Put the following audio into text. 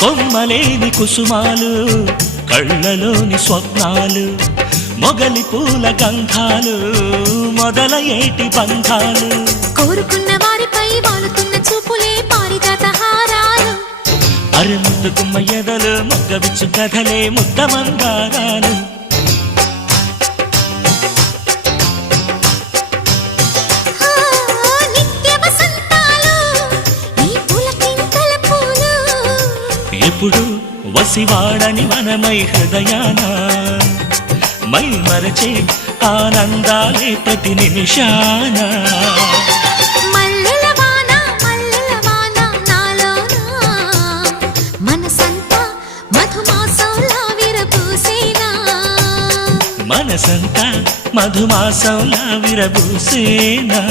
కొమ్మలేని కుసుమాలు కళ్ళలోని స్వప్నాలు మొగలి పూల గంధాలు మొదలయేటి బంధాలు కోరుకున్న వారిపై వాలుతున్న చూపులే పారిజాత హారాలు అరి ముద్దుకుమ్మ ఎదలు మొగ్గవిచ్చు కథలే ముద్ద మందారాలు ఎప్పుడు వసివాడని మనమై హృదయాన మై మరచే ఆనందాలే ప్రతి నిమిషాన మనసంతా మధుమాసంలా విరబూసేనా